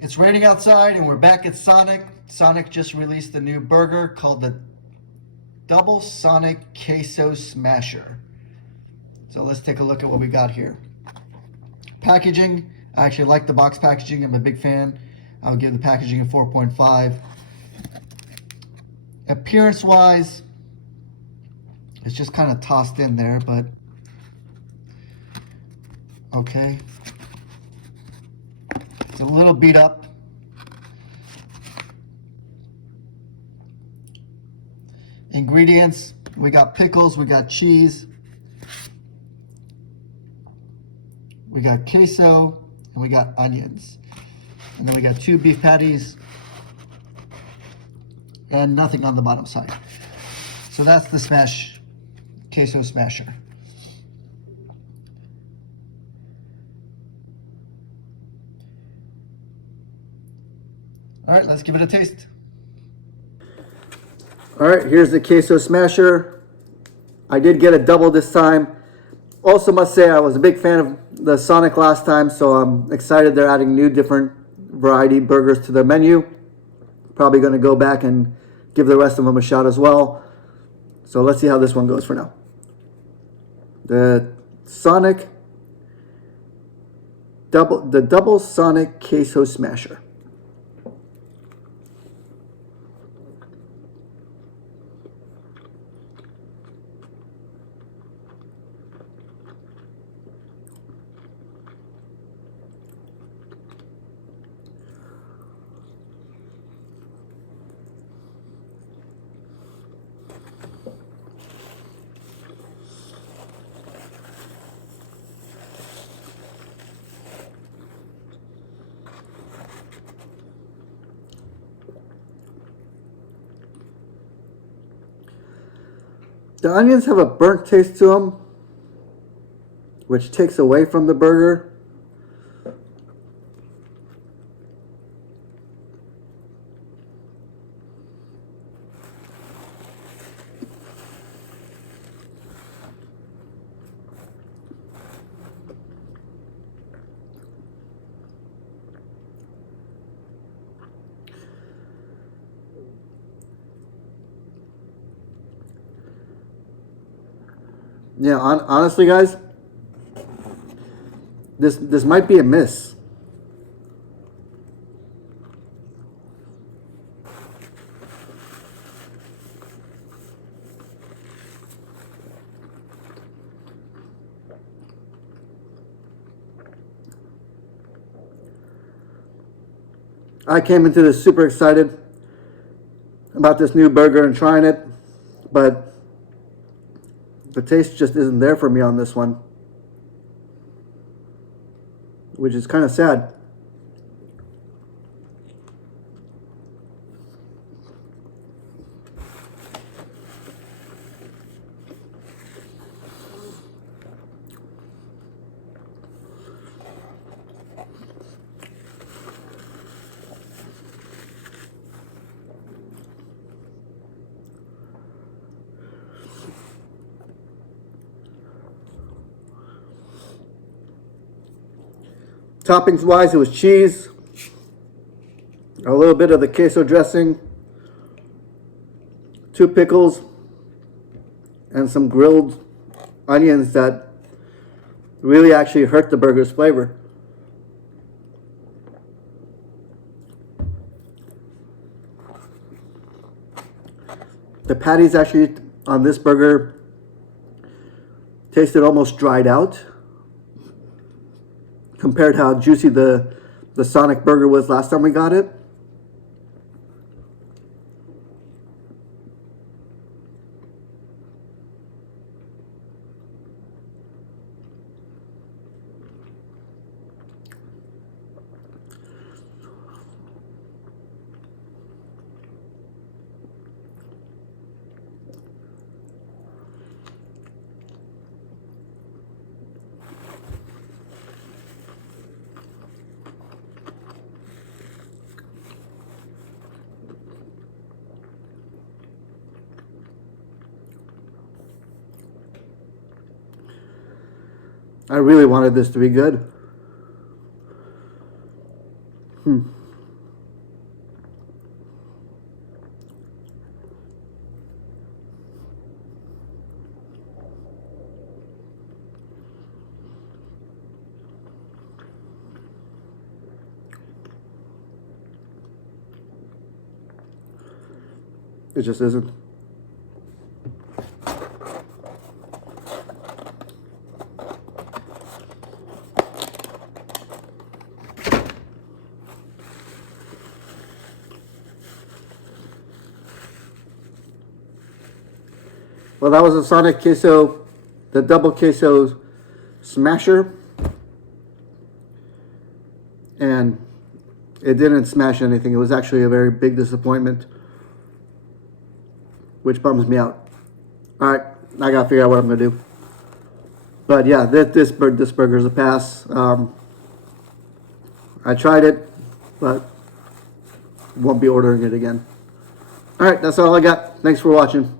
It's raining outside and we're back at Sonic. Sonic just released a new burger called the Double Sonic Queso Smasher. So let's take a look at what we got here. Packaging, I actually like the box packaging. I'm a big fan. I would give the packaging a 4.5. Appearance wise, it's just kind of tossed in there, but okay. It's a little beat up. Ingredients, we got pickles, we got cheese, we got queso, and we got onions. And then we got 2 beef patties and nothing on the bottom side. So that's the queso smasher. All right, let's give it a taste. All right, here's the queso smasher. I did get a double this time. Also must say I was a big fan of the Sonic last time, so I'm excited they're adding new different variety burgers to their menu. Probably going to go back and give the rest of them a shot as well. So let's see how this one goes for now. The double Sonic Queso Smasher. The onions have a burnt taste to them, which takes away from the burger. Yeah, honestly, guys, this might be a miss. I came into this super excited about this new burger and trying it, but the taste just isn't there for me on this one, which is kind of sad. Toppings wise, it was cheese, a little bit of the queso dressing, 2 pickles, and some grilled onions that really actually hurt the burger's flavor. The patties actually on this burger tasted almost dried out compared to how juicy the Sonic burger was last time we got it. I really wanted this to be good. It just isn't. Well, that was a Sonic Queso, the double queso smasher. And it didn't smash anything. It was actually a very big disappointment, which bums me out. All right, I gotta figure out what I'm gonna do. But yeah, this burger's a pass. I tried it, but won't be ordering it again. All right, that's all I got. Thanks for watching.